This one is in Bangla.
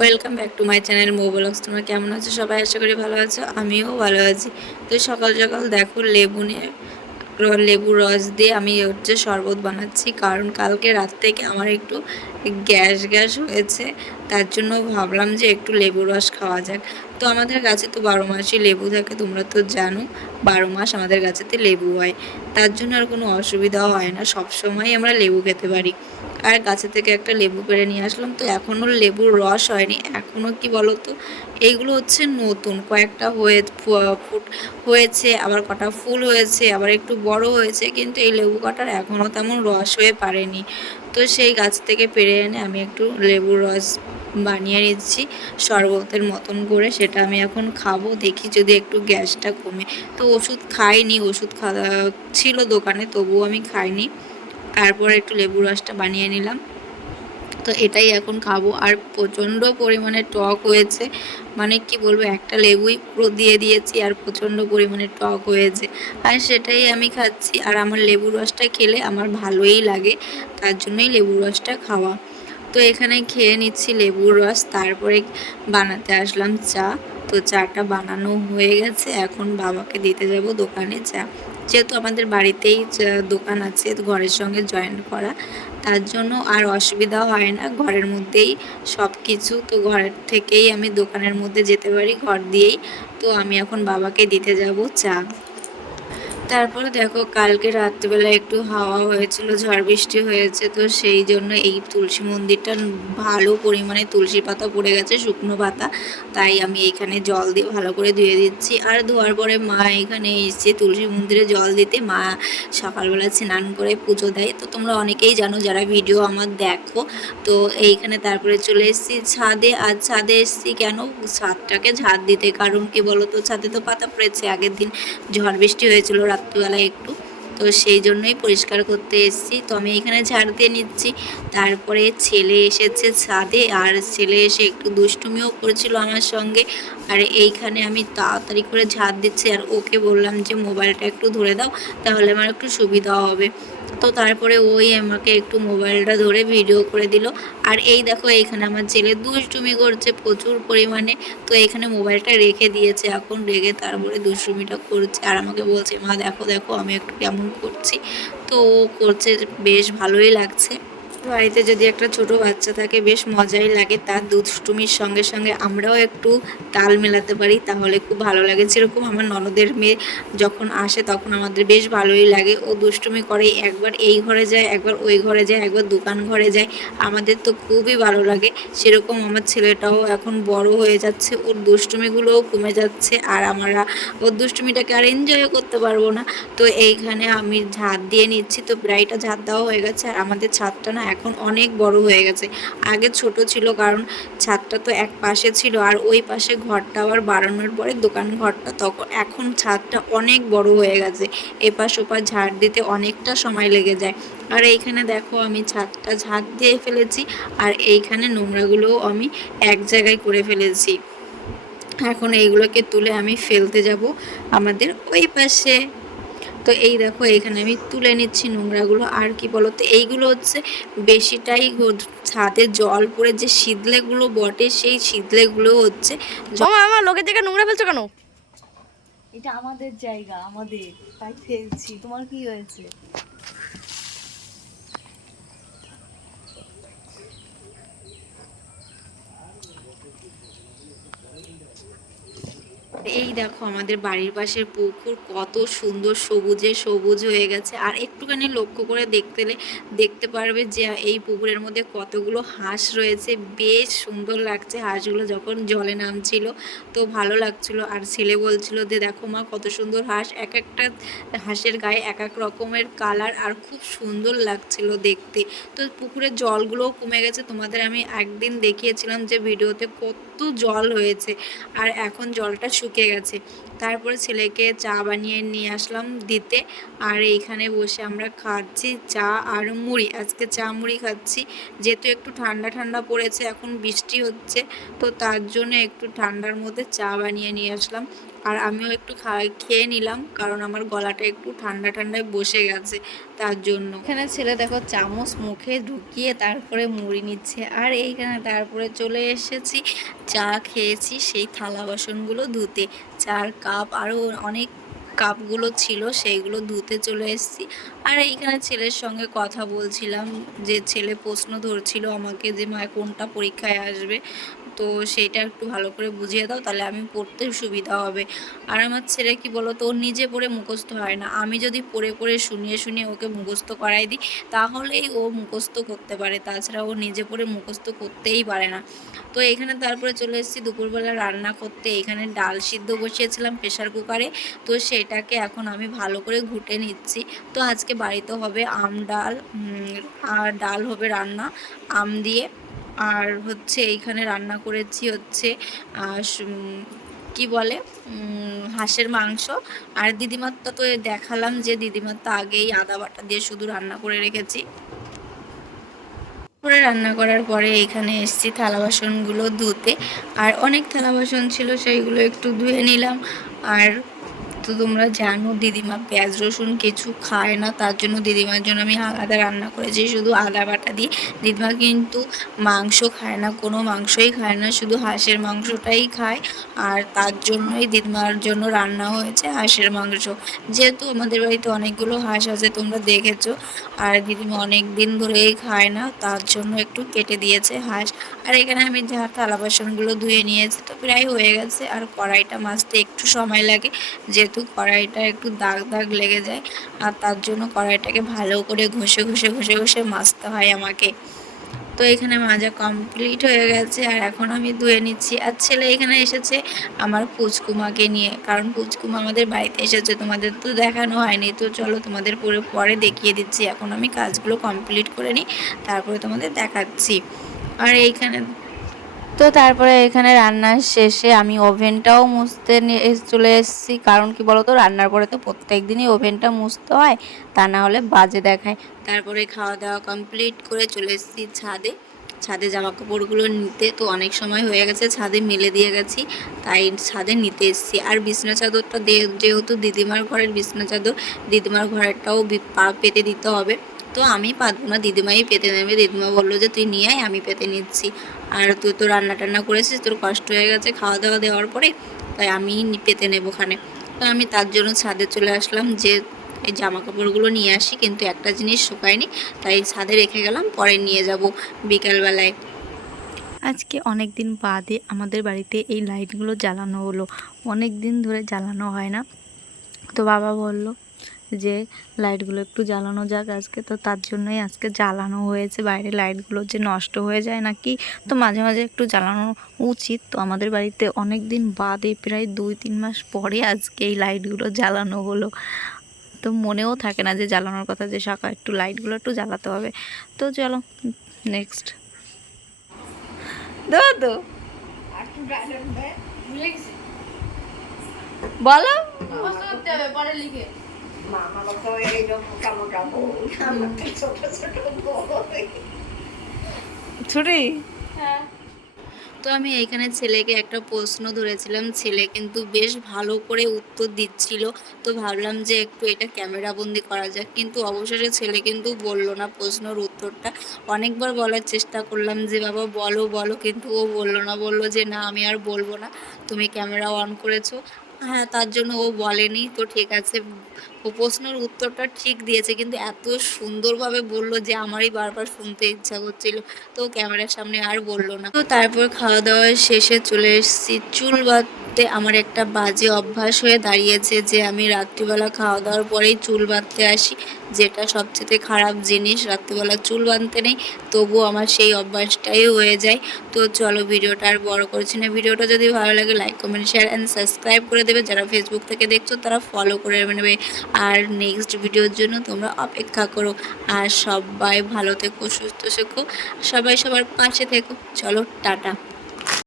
Welcome back to my channel মো ব্লগস। তোমরা কেমন আছো সবাই? আশা করি ভালো আছো, আমিও ভালো আছি। তো সকাল সকাল দেখো লেবু নিয়ে লেবুর রস দিয়ে আমি শরবত বানাচ্ছি, কারণ কালকে রাত থেকে আমার একটু গ্যাস গ্যাস হয়েছে। তার জন্য ভাবলাম যে একটু লেবুর রস খাওয়া যাক। তো আমাদের গাছে তো 12 মাসই লেবু থাকে, তোমরা তো জানো 12 মাস আমাদের গাছেতে লেবু হয়। তার জন্য আর কোনো অসুবিধাও হয় না, সবসময় আমরা লেবু খেতে পারি। আর গাছে থেকে একটা লেবু পেড়ে নিয়ে আসলাম, তো এখনও লেবুর রস হয়নি, এখনও কি বলো তো, এইগুলো হচ্ছে নতুন কয়েকটা ফুট হয়েছে, আবার কটা ফুল হয়েছে, আবার একটু বড় হয়েছে, কিন্তু এই লেবু কটার এখনও তেমন রস হয়ে পারেনি। তো সেই গাছ থেকে পেড়ে এনে আমি একটু লেবুর রস বানিয়ে নিচ্ছি শরবতের মতন করে। সেটা আমি এখন খাবো, দেখি যদি একটু গ্যাসটা কমে। তো ওষুধ খাইনি, ওষুধ খাওয়া ছিল দোকানে, তবুও আমি খাইনি। তারপর একটু লেবুর রসটা বানিয়ে নিলাম, তো এটাই এখন খাবো। আর প্রচণ্ড পরিমাণে টক হয়েছে, মানে কি বলবো, একটা লেবুই পুরো দিয়ে দিয়েছি আর প্রচণ্ড পরিমাণে টক হয়েছে, আর সেটাই আমি খাচ্ছি। আর আমার লেবুর রসটা খেলে আমার ভালোই লাগে, তার জন্যই লেবুর রসটা খাওয়া। তো এখানে খেয়ে নিচ্ছি লেবুর রস, তারপরে বানাতে আসলাম চা। তো চাটা বানানো হয়ে গেছে, এখন বাবাকে দিতে যাব দোকানে চা। যেহেতু আমাদের বাড়িতেই দোকান আছে, ঘরের সঙ্গে জয়েন করা, তার জন্য আর অসুবিধা হয় না, ঘরের মধ্যেই সব কিছু। তো ঘরের থেকেই আমি দোকানের মধ্যে যেতে পারি, ঘর দিয়েই। তো আমি এখন বাবাকে দিতে যাব চা। তারপরে দেখো কালকে রাত্রিবেলা একটু হাওয়া হয়েছিল, ঝড় বৃষ্টি হয়েছে, তো সেই জন্য এই তুলসী মন্দিরটা ভালো পরিমাণে তুলসী পাতা পড়ে গেছে, শুকনো পাতা। তাই আমি এখানে জল দিয়ে ভালো করে ধুয়ে দিচ্ছি। আর ধোয়ার পরে মা এখানে এসছে তুলসী মন্দিরে জল দিতে। মা সকালবেলা স্নান করে পুজো দেয়, তো তোমরা অনেকেই জানো যারা ভিডিও আমার দেখো। তো এইখানে তারপরে চলে এসেছি ছাদে। আর ছাদে এসেছি কেন, ছাদটাকে ঝাড় দিতে, কারণ কি বলতো, ছাদে তো পাতা পড়েছে, আগের দিন ঝড় বৃষ্টি হয়েছিল রাত্রিবেলায় একটু, তো সেই জন্যই পরিষ্কার করতে এসেছি। তো আমি এখানে ঝাড় দিয়ে নিচ্ছি। তারপরে ছেলে এসেছে ছাদে, আর ছেলে এসে একটু দুষ্টুমিও করেছিল আমার সঙ্গে। আর এইখানে আমি তাড়াতাড়ি করে ঝাড় দিচ্ছি, আর ওকে বললাম যে মোবাইলটা একটু ধরে দাও, তাহলে আমার একটু সুবিধা হবে। তো তারপরে ওই আমাকে একটু মোবাইলটা ধরে ভিডিও করে দিল। আর এই দেখো এইখানে আমার ছেলে দুষ্টুমি করছে প্রচুর পরিমাণে। তো এখানে মোবাইলটা রেখে দিয়েছে, এখন রেখে তারপরে দুষ্টুমিটা করছে, আর আমাকে বলছে মা দেখো দেখো আমি একটু কেমন করছি। তো ও করছে, বেশ ভালোই লাগছে। বাড়িতে যদি একটা ছোট বাচ্চা থাকে বেশ মজাই লাগে, তার দুষ্টুমির সঙ্গে সঙ্গে আমরাও একটু তাল মেলাতে পারি, তাহলে খুব ভালো লাগে। যেরকম আমার ননদের মেয়ে যখন আসে তখন আমাদের বেশ ভালোই লাগে, ও দুষ্টুমি করে, একবার এই ঘরে যায়, একবার ওই ঘরে যায়, একবার দোকান ঘরে যায়, আমাদের তো খুবই ভালো লাগে। সেরকম আমার ছেলেটাও এখন বড় হয়ে যাচ্ছে, ওর দুষ্টুমিগুলোও কমে যাচ্ছে, আর আমরা ওর দুষ্টুমিটাকে আর এনজয় করতে পারবো না। তো এইখানে আমি ঝাড় দিয়ে নিচ্ছি, তো প্রায়টা ঝাড় দেওয়া হয়ে গেছে। আর আমাদের ছাদটা না এখন অনেক বড় হয়ে গেছে, আগে ছোট ছিল, কারণ ছাদটা তো এক পাশে ছিল, আর ওই পাশে ঘরটা আবার বাড়ানোর পরে দোকান ঘরটা, তখন এখন ছাদটা অনেক বড় হয়ে গেছে, এপাশ ওপাশ ঝাড় দিতে অনেকটা সময় লেগে যায়। আর এইখানে দেখো আমি ছাদটা ঝাড় দিয়ে ফেলেছি, আর এইখানে নোংরাগুলোও আমি এক জায়গায় করে ফেলেছি। এখন এইগুলোকে তুলে আমি ফেলতে যাব আমাদের ওই পাশে। তো এই দেখো এইখানে আমি তুলে নিচ্ছি নোংরাগুলো। আর কি বলতো, এইগুলো হচ্ছে বেশিটাই ছাদে জল পড়ে যে শীতলেগুলো বটে, সেই শীতলেগুলো হচ্ছে আমার লোকের জায়গায় নোংরা ফেলছো কেন? এটা আমাদের জায়গা, আমাদের, তাই ফেলছি। তোমার কি হয়েছে? এই দেখো আমাদের বাড়ির পাশের পুকুর কত সুন্দর সবুজে সবুজ হয়ে গেছে। আর একটুখানি লক্ষ্য করে দেখতে পারবে যে এই পুকুরের মধ্যে কতগুলো হাঁস রয়েছে, বেশ সুন্দর লাগছে হাঁসগুলো যখন জলে নামছিল, তো ভালো লাগছিল। আর ছেলে বলছিল যে দেখো মা কত সুন্দর হাঁস, এক একটা হাঁসের গায়ে এক এক রকমের কালার, আর খুব সুন্দর লাগছিল দেখতে। তো পুকুরের জলগুলোও কমে গেছে, তোমাদের আমি একদিন দেখিয়েছিলাম যে ভিডিওতে কত জল হয়েছে, আর এখন জলটা শুকিয়ে গেছে। তারপরে ছেলেকে চা বানিয়ে নিয়ে আসলাম দিতে। আর এইখানে বসে আমরা খাচ্ছি চা আর মুড়ি। আজকে চা মুড়ি খাচ্ছি, যেহেতু একটু ঠান্ডা ঠান্ডা পড়েছে, এখন বৃষ্টি হচ্ছে, তো তার জন্য একটু ঠান্ডার মধ্যে চা বানিয়ে নিয়ে আসলাম। আর আমিও একটু খেয়ে নিলাম, কারণ আমার গলাটা একটু ঠান্ডা ঠান্ডায় বসে গেছে, তার জন্য। এখানে ছেলে দেখো চামচ মুখে ঢুকিয়ে তারপরে মুড়ি নিচ্ছে। আর এইখানে তারপরে চলে এসেছি, চা খেয়েছি সেই থালা বাসনগুলো ধুতে। চার কাপ আরও অনেক কাপগুলো ছিল, সেইগুলো ধুতে চলে এসেছি। আর এইখানে ছেলের সঙ্গে কথা বলছিলাম, যে ছেলে প্রশ্ন ধরছিল আমাকে যে মা কোনটা পরীক্ষায় আসবে, তো সেইটা একটু ভালো করে বুঝিয়ে দাও, তাহলে আমি পড়তে সুবিধা হবে। আর আমার ছেলে কি বলো তো, ও নিজে পড়ে মুখস্থ হয় না, আমি যদি পড়ে পড়ে শুনিয়ে শুনিয়ে ওকে মুখস্থ করাই দিই, তাহলেই ও মুখস্থ করতে পারে, তাছাড়া ও নিজে পড়ে মুখস্থ করতেই পারে না। তো এখানে তারপরে চলে এসেছি দুপুরবেলা রান্না করতে। এখানে ডাল সিদ্ধ বসিয়েছিলাম প্রেশার কুকারে, তো সেটাকে এখন আমি ভালো করে ঘুটে নিচ্ছি। তো আজকে বাড়িতে হবে আম ডাল, আর ডাল হবে রান্না আম দিয়ে। আর হচ্ছে এইখানে রান্না করেছি হচ্ছে কি বলে হাঁসের মাংস। আর দিদিমারটা তো দেখালাম যে দিদিমার তো আগেই আদা বাটা দিয়ে শুধু রান্না করে রেখেছি। করে রান্না করার পরে এইখানে এসেছি থালা বাসনগুলো ধুতে। আর অনেক থালা বাসন ছিল, সেইগুলো একটু ধুয়ে নিলাম। আর তো তোমরা জানো দিদিমা পেঁয়াজ রসুন কিছু খায় না, তার জন্য দিদিমার জন্য আমি আলাদা রান্না করেছি শুধু আদা বাটা দিয়ে। দিদিমা কিন্তু মাংস খায় না, কোনো মাংসই খায় না, শুধু হাঁসের মাংসটাই খায়। আর তার জন্যই দিদিমার জন্য রান্না হয়েছে হাঁসের মাংস, যেহেতু আমাদের বাড়িতে অনেকগুলো হাঁস আছে তোমরা দেখেছো। আর দিদিমা অনেক দিন ধরেই খায় না, তার জন্য একটু কেটে দিয়েছে হাঁস। আর এখানে আমি যা থালা বাসনগুলো ধুয়ে নিয়েছি, তো প্রায় হয়ে গেছে। আর কড়াইটা মাজতে একটু সময় লাগে, যেহেতু কড়াইটা একটু দাগ দাগ লেগে যায়, আর তার জন্য কড়াইটাকে ভালো করে ঘষে ঘষে ঘষে ঘষে মাজতে হয় আমাকে। তো এখানে মাজা কমপ্লিট হয়ে গেছে, আর এখন আমি ধুয়ে নিচ্ছি। আর ছেলে এখানে এসেছে আমার পুচকুমাকে নিয়ে, কারণ পুচকুমা আমাদের বাড়িতে এসেছে, তোমাদের তো দেখানো হয়নি। তো চলো তোমাদের পরে দেখিয়ে দিচ্ছি। এখন আমি কাজগুলো কমপ্লিট করে নিই, তারপরে তোমাদের দেখাচ্ছি। আর এইখানে তো তারপরে এখানে রান্নার শেষে আমি ওভেনটাও মুছতে নিয়ে চলে এসেছি, কারণ কি বলতো রান্নার পরে তো প্রত্যেক দিনই ওভেনটা মুছতে হয়, তা না হলে বাজে দেখায়। তারপরে খাওয়া দাওয়া কমপ্লিট করে চলে এসেছি ছাদে জামা কাপড়গুলো নিতে। তো অনেক সময় হয়ে গেছে ছাদে মেলে দিয়ে গেছি, তাই ছাদে নিতে এসেছি। আর বিছনা চাদরটা যেহেতু দিদিমার ঘরের বিছনা চাদর, দিদিমার ঘরেরটাও পেতে দিতে হবে। তো আমি পাতবো না, দিদিমাই পেতে নেবে। দিদিমা বললো যে তুই নিয়ে আয়, আমি পেতে নিচ্ছি। আর তুই তো রান্না টান্না করেছিস, তোর কষ্ট হয়ে গেছে খাওয়া দাওয়া দেওয়ার পরে, তাই আমি পেতে নেবো ওখানে। তো আমি তার জন্য ছাদে চলে আসলাম, যে এই জামা কাপড়গুলো নিয়ে আসি, কিন্তু একটা জিনিস শুকায়নি, তাই ছাদে রেখে গেলাম, পরে নিয়ে যাব বিকালবেলায়। আজকে অনেক দিন বাদে আমাদের বাড়িতে এই লাইটগুলো জ্বালানো হলো, অনেক দিন ধরে জ্বালানো হয় না। তো বাবা বলল যে লাইটগুলো একটু জ্বালানো যাক আজকে, তো তার জন্যই আজকে জ্বালানো হয়েছে। বাইরে লাইটগুলো যে নষ্ট হয়ে যায় নাকি, তো মাঝে মাঝে একটু জ্বালানো উচিত। তো আমাদের বাড়িতে অনেক দিন বাদে প্রায় 2-3 মাস পরে আজকে এই লাইটগুলো জ্বালানো হলো। তো মনেও থাকে না যে জ্বালানোর কথা, যে সকাল একটু লাইটগুলো একটু জ্বালাতে হবে। তো চলো নেক্সট দাদু বলো। ছুটি তো আমি এইখানে ছেলেকে একটা প্রশ্ন ধরেছিলাম, ছেলে কিন্তু বেশ ভালো করে উত্তর দিচ্ছিল। তো ভাবলাম যে একটু এটা ক্যামেরা বন্দি করা যাক, কিন্তু অবশেষে ছেলে কিন্তু বললো না প্রশ্নের উত্তরটা। অনেকবার বলার চেষ্টা করলাম যে বাবা বলো বলো, কিন্তু ও বললো না, বললো যে না আমি আর বলবো না, তুমি ক্যামেরা অন করেছো। হ্যাঁ, তার জন্য ও বলেনি। তো ঠিক আছে, ও প্রশ্নের উত্তরটা ঠিক দিয়েছে, কিন্তু এত সুন্দরভাবে বললো যে আমারই বারবার শুনতে ইচ্ছা করছিল। তো ক্যামেরার সামনে আর বললো না। তো তারপর খাওয়া দাওয়ার শেষে চলে এসেছি চুল বাঁধতে। আমার একটা বাজে অভ্যাস হয়ে দাঁড়িয়েছে যে আমি রাত্রিবেলা খাওয়া দাওয়ার পরেই চুল বাঁধতে আসি, যেটা সবচেয়ে খারাপ জিনিস। রাত্রিবেলা চুল বাঁধতে নেই, তবুও আমার সেই অভ্যাসটাই হয়ে যায়। তো চলো ভিডিওটা আর বড় করছি না। ভিডিওটা যদি ভালো লাগে like comment share and subscribe করে দেবে। যারা ফেসবুক থেকে দেখছো তারা ফলো করে নেবে। আর নেক্সট ভিডিওর জন্য তোমরা অপেক্ষা করো। আর সবাই ভালো থেকো, সুস্থ থেকো, সবাই সবার পাশে থেকো। চলো টাটা।